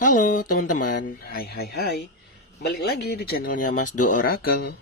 Halo teman-teman, hai. Balik lagi di channelnya Mas Do Oracle.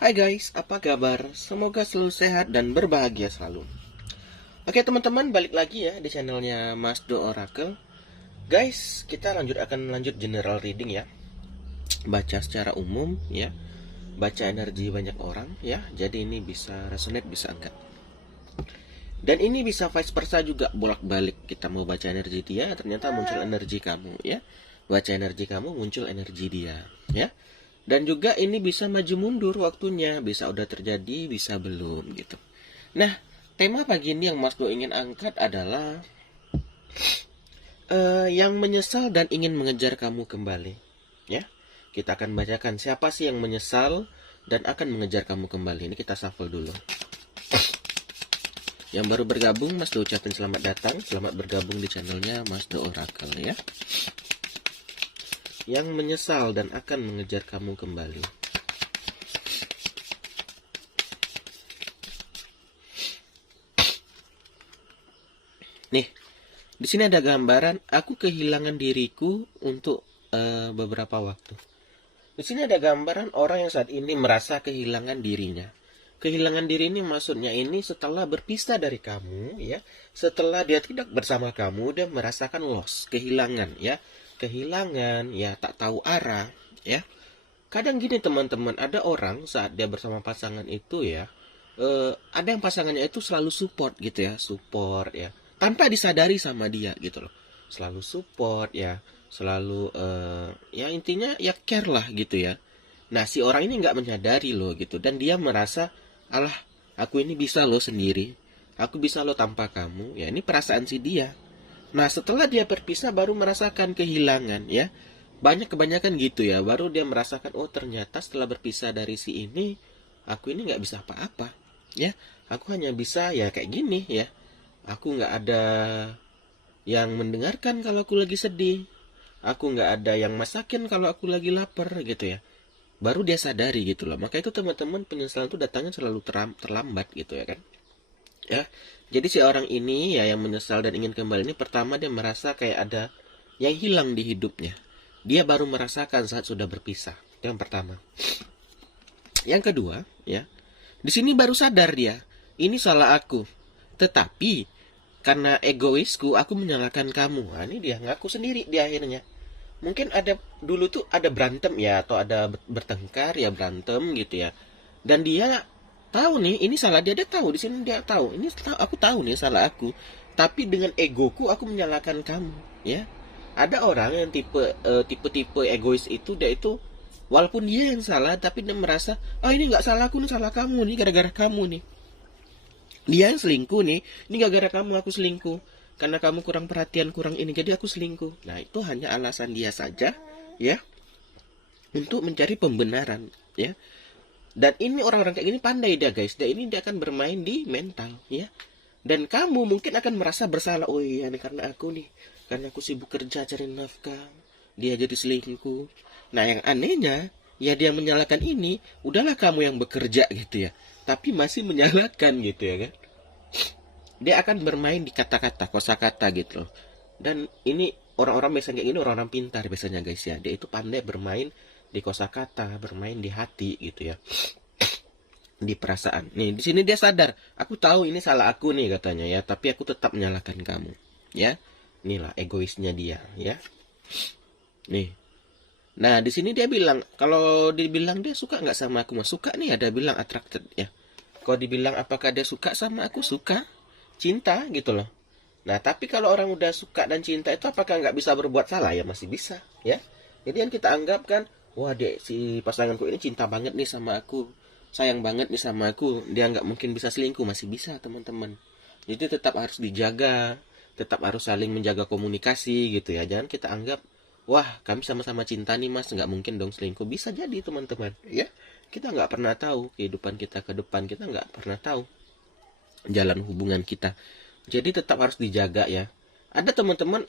Hai guys, apa kabar? Semoga selalu sehat dan berbahagia selalu. Oke teman-teman, balik lagi ya di channelnya Mas Do Oracle. Guys, kita akan lanjut general reading ya. Baca secara umum ya. Baca energi banyak orang ya. Jadi ini bisa resonate, bisa enggak. Dan ini bisa vice versa juga, bolak-balik. Kita mau baca energi dia, ternyata muncul energi kamu ya. Baca energi kamu, muncul energi dia ya. Dan juga ini bisa maju mundur waktunya, bisa udah terjadi, bisa belum gitu. Nah, tema pagi ini yang Mas Do ingin angkat adalah yang menyesal dan ingin mengejar kamu kembali ya. Kita akan bacakan siapa sih yang menyesal dan akan mengejar kamu kembali. Ini kita shuffle dulu. Yang baru bergabung, Mas Do ucapin selamat datang, selamat bergabung di channelnya Mas Do Oracle ya. Yang menyesal dan akan mengejar kamu kembali. Nih, di sini ada gambaran aku kehilangan diriku untuk beberapa waktu. Di sini ada gambaran orang yang saat ini merasa kehilangan dirinya. Kehilangan diri ini maksudnya ini setelah berpisah dari kamu ya, setelah dia tidak bersama kamu, dia merasakan loss, kehilangan ya, tak tahu arah ya. Kadang gini teman-teman, ada orang saat dia bersama pasangan itu ya, ada yang pasangannya itu selalu support gitu ya, support ya, tanpa disadari sama dia gitu loh, selalu support ya, selalu ya intinya ya care lah gitu ya. Nah si orang ini nggak menyadari loh gitu, dan dia merasa alah, aku ini bisa loh sendiri. Aku bisa loh tanpa kamu. Ya, ini perasaan si dia. Nah, setelah dia berpisah baru merasakan kehilangan ya. Kebanyakan gitu ya. Baru dia merasakan, oh ternyata setelah berpisah dari si ini, aku ini nggak bisa apa-apa. Ya, aku hanya bisa ya kayak gini ya. Aku nggak ada yang mendengarkan kalau aku lagi sedih. Aku nggak ada yang masakin kalau aku lagi lapar gitu ya. Baru dia sadari gitu loh. Maka itu teman-teman, penyesalan itu datangnya selalu terlambat gitu ya kan. Ya. Jadi si orang ini ya yang menyesal dan ingin kembali ini, pertama dia merasa kayak ada yang hilang di hidupnya. Dia baru merasakan saat sudah berpisah. Itu yang pertama. Yang kedua, ya. Di sini baru sadar dia, ini salah aku. Tetapi karena egoisku aku menyalahkan kamu. Nah, ini dia ngaku sendiri di akhirnya. Mungkin ada dulu tuh ada berantem ya, atau ada bertengkar ya, berantem gitu ya, dan dia tahu nih ini salah dia, tahu di sini, dia tahu ini aku tahu nih salah aku, tapi dengan egoku aku menyalahkan kamu ya. Ada orang yang tipe egois itu, dia itu walaupun dia yang salah tapi dia merasa, oh ini nggak salah aku, ini salah kamu nih, gara-gara kamu nih, dia yang selingkuh nih, ini gara-gara kamu aku selingkuh, karena kamu kurang perhatian, kurang ini, jadi aku selingkuh. Nah itu hanya alasan dia saja ya, untuk mencari pembenaran ya. Dan ini orang-orang kayak gini pandai dia guys, dia akan bermain di mental ya. Dan kamu mungkin akan merasa bersalah, oh iya nih karena aku nih, karena aku sibuk kerja cari nafkah, dia jadi selingkuh. Nah yang anehnya ya, dia menyalahkan ini, udahlah kamu yang bekerja gitu ya, tapi masih menyalahkan gitu ya kan. Dia akan bermain di kata-kata, kosakata gitu loh. Dan ini orang-orang biasanya kayak gini, orang-orang pintar biasanya guys ya. Dia itu pandai bermain di kosakata, bermain di hati gitu ya, di perasaan. Nih di sini dia sadar, aku tahu ini salah aku nih katanya ya, tapi aku tetap menyalahkan kamu ya. Inilah egoisnya dia ya. Nih. Nah di sini dia bilang, kalau dibilang dia suka nggak sama aku, mas suka nih, ada bilang attracted ya. Kalau dibilang apakah dia suka sama aku, suka, cinta gitu loh. Nah tapi kalau orang udah suka dan cinta itu apakah nggak bisa berbuat salah? Ya masih bisa ya. Jadi yang kita anggap kan, wah dek, si pasanganku ini cinta banget nih sama aku, sayang banget nih sama aku, dia nggak mungkin bisa selingkuh, masih bisa teman-teman. Jadi tetap harus dijaga, tetap harus saling menjaga komunikasi gitu ya. Jangan kita anggap, wah kami sama-sama cinta nih mas, nggak mungkin dong selingkuh. Bisa jadi teman-teman ya. Kita nggak pernah tahu kehidupan kita ke depan, kita nggak pernah tahu jalan hubungan kita. Jadi tetap harus dijaga ya. Ada teman-teman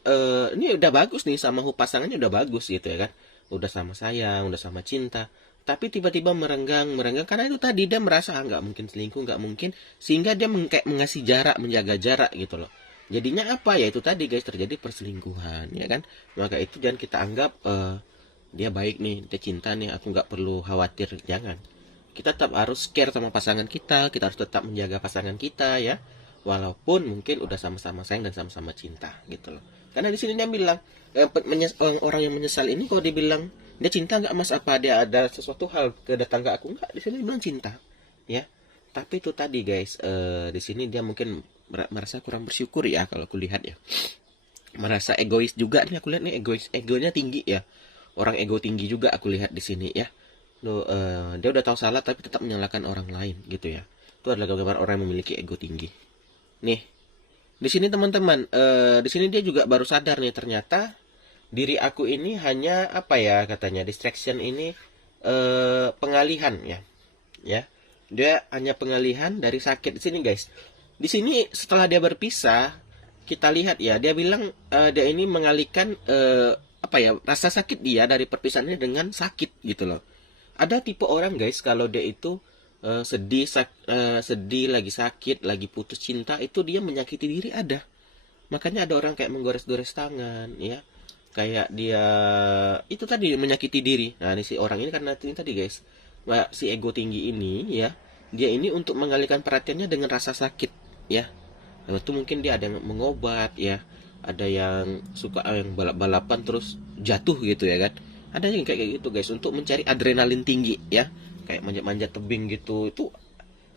ini udah bagus nih sama pasangannya, udah bagus gitu ya kan, udah sama sayang, udah sama cinta, tapi tiba-tiba merenggang karena itu tadi dia merasa nggak mungkin selingkuh, nggak mungkin, sehingga dia kayak mengasih jarak, menjaga jarak gitu loh. Jadinya apa ya, itu tadi guys, terjadi perselingkuhan ya kan. Maka itu jangan kita anggap dia baik nih, dia cinta nih, aku nggak perlu khawatir. Jangan, kita tetap harus care sama pasangan kita harus tetap menjaga pasangan kita ya, walaupun mungkin udah sama-sama sayang dan sama-sama cinta gitu loh. Karena di sini dia bilang orang yang menyesal ini, kalau dibilang dia cinta nggak mas, apa dia ada sesuatu hal datang ke aku, nggak, di sini dia bilang cinta ya. Tapi itu tadi guys, di sini dia mungkin merasa kurang bersyukur ya, kalau aku lihat ya, merasa egois juga nih, aku lihat nih egonya tinggi ya, orang ego tinggi juga aku lihat di sini ya. Loh, dia udah tahu salah tapi tetap menyalahkan orang lain gitu ya. Itu adalah gambaran orang yang memiliki ego tinggi. Nih, di sini teman-teman, di sini dia juga baru sadar nih, ternyata diri aku ini hanya apa ya katanya, distraction ini pengalihan ya. Ya. Dia hanya pengalihan dari sakit di sini guys. Di sini setelah dia berpisah, kita lihat ya, dia bilang dia ini mengalihkan apa ya, rasa sakit dia dari perpisahannya dengan sakit gitu loh. Ada tipe orang guys, kalau dia itu sedih, lagi sakit, lagi putus cinta, itu dia menyakiti diri ada. Makanya ada orang kayak menggores-gores tangan ya, kayak dia itu tadi menyakiti diri. Nah, ini si orang ini karena ini tadi guys, si ego tinggi ini ya, dia ini untuk mengalihkan perhatiannya dengan rasa sakit ya. Nah, itu mungkin dia ada yang mengobat ya, ada yang suka yang balap-balapan terus jatuh gitu ya kan. Ada yang kayak gitu guys, untuk mencari adrenalin tinggi ya, kayak manjat-manjat tebing gitu. Itu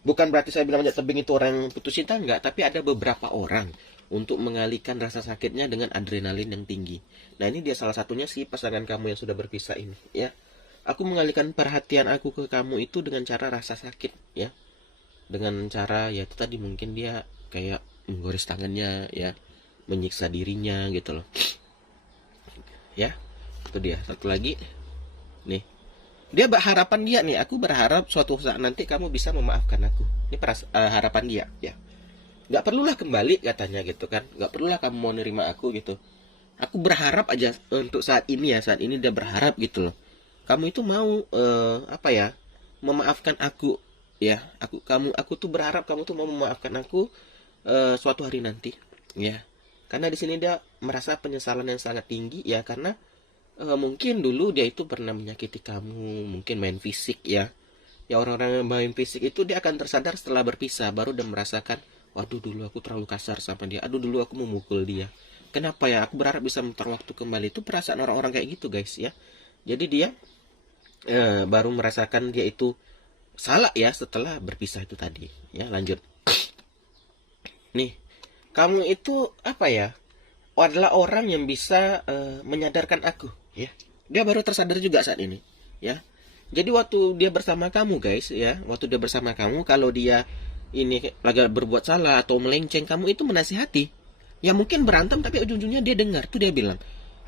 bukan berarti saya bilang manjat tebing itu orang yang putus cinta, enggak, tapi ada beberapa orang untuk mengalihkan rasa sakitnya dengan adrenalin yang tinggi. Nah, ini dia salah satunya si pasangan kamu yang sudah berpisah ini ya. Aku mengalihkan perhatian aku ke kamu itu dengan cara rasa sakit ya, dengan cara ya itu tadi, mungkin dia kayak menggores tangannya ya, menyiksa dirinya gitu loh ya. Itu dia satu lagi nih, dia harapan dia nih, aku berharap suatu saat nanti kamu bisa memaafkan aku. Ini harapan dia ya, nggak perlulah kembali katanya gitu kan, nggak perlulah kamu mau nerima aku gitu, aku berharap aja untuk saat ini ya, saat ini dia berharap gitu loh, kamu itu mau apa ya, memaafkan aku ya. Aku tuh berharap kamu tuh mau memaafkan aku suatu hari nanti ya. Karena di sini dia merasa penyesalan yang sangat tinggi ya, karena mungkin dulu dia itu pernah menyakiti kamu, mungkin main fisik ya. Ya, orang-orang yang main fisik itu dia akan tersadar setelah berpisah, baru dia merasakan, waduh dulu aku terlalu kasar sama dia, aduh dulu aku memukul dia, kenapa ya, aku berharap bisa memutar waktu kembali. Itu perasaan orang-orang kayak gitu guys ya. Jadi dia baru merasakan dia itu salah ya setelah berpisah itu tadi ya. Lanjut nih, kamu itu apa ya, adalah orang yang bisa menyadarkan aku ya. Dia baru tersadar juga saat ini ya. Jadi waktu dia bersama kamu guys ya, waktu dia bersama kamu, kalau dia ini lagi berbuat salah atau melenceng, kamu itu menasihati ya, mungkin berantem tapi ujung-ujungnya dia dengar tuh, dia bilang,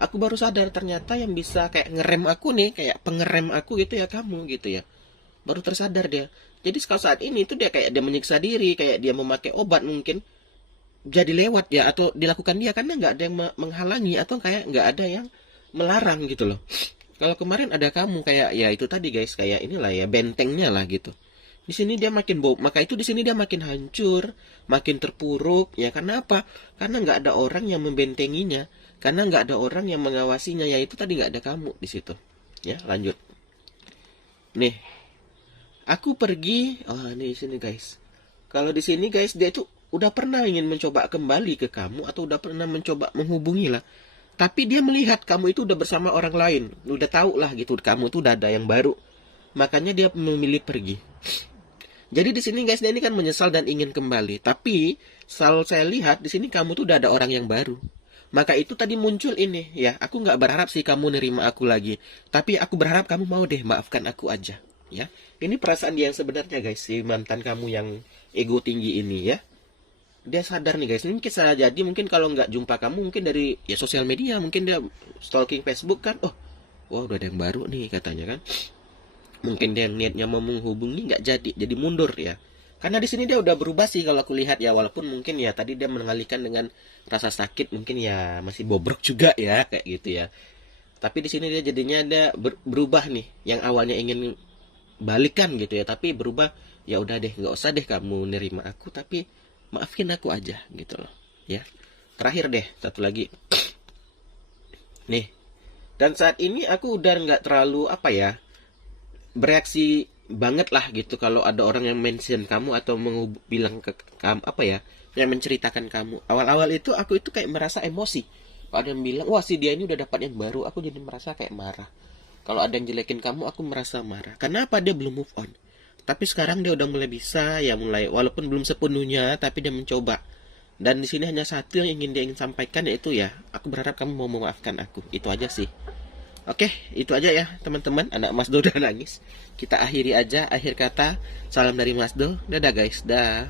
aku baru sadar ternyata yang bisa kayak ngerem aku nih, kayak pengerem aku gitu ya kamu gitu ya. Baru tersadar dia. Jadi kalau saat ini tuh dia kayak dia menyiksa diri, kayak dia memakai obat mungkin jadi lewat ya, atau dilakukan dia karena nggak ada yang menghalangi, atau kayak nggak ada yang melarang gitu loh. Kalau kemarin ada kamu kayak ya itu tadi guys, kayak inilah ya bentengnya lah gitu. Di sini dia makin maka itu di sini dia makin hancur, makin terpuruk ya. Karena apa? Karena nggak ada orang yang membentenginya, karena nggak ada orang yang mengawasinya, ya itu tadi nggak ada kamu di situ. Ya, lanjut. Nih, aku pergi, oh ini sini guys. Kalau di sini guys, dia itu udah pernah ingin mencoba kembali ke kamu, atau udah pernah mencoba menghubungi lah. Tapi dia melihat kamu itu udah bersama orang lain, udah tahu lah gitu, kamu tuh udah ada yang baru. Makanya dia memilih pergi. Jadi di sini guys, dia ini kan menyesal dan ingin kembali. Tapi selalu saya lihat di sini kamu tuh udah ada orang yang baru. Maka itu tadi muncul ini ya, aku nggak berharap sih kamu nerima aku lagi, tapi aku berharap kamu mau deh maafkan aku aja ya. Ini perasaan dia yang sebenarnya guys, si mantan kamu yang ego tinggi ini ya. Dia sadar nih guys, ini mungkin salah jadi, mungkin kalau nggak jumpa kamu mungkin dari ya sosial media, mungkin dia stalking Facebook kan, oh wah udah ada yang baru nih katanya kan. Mungkin dia niatnya mau menghubungi nggak jadi mundur ya. Karena di sini dia udah berubah sih kalau aku lihat ya, walaupun mungkin ya tadi dia mengalihkan dengan rasa sakit, mungkin ya masih bobrok juga ya kayak gitu ya. Tapi di sini dia jadinya ada berubah nih, yang awalnya ingin balikan gitu ya, tapi berubah, ya udah deh nggak usah deh kamu nerima aku, tapi maafin aku aja gitu loh ya. terakhir deh, satu lagi. Nih, dan saat ini aku udah nggak terlalu bereaksi banget lah gitu kalau ada orang yang mention kamu atau bilang ke kamu yang menceritakan kamu. Awal-awal itu aku itu kayak merasa emosi. Kalau ada yang bilang, wah si dia ini udah dapat yang baru, aku jadi merasa kayak marah. Kalau ada yang jelekin kamu, aku merasa marah. Kenapa dia belum move on? Tapi sekarang dia udah mulai bisa, ya mulai walaupun belum sepenuhnya, tapi dia mencoba. Dan di sini hanya satu yang ingin dia ingin sampaikan, yaitu ya, aku berharap kamu mau memaafkan aku. Itu aja sih. Oke, itu aja ya teman-teman. Anak Mas Do udah nangis. Kita akhiri aja akhir kata. Salam dari Mas Do. Dadah guys. Dah.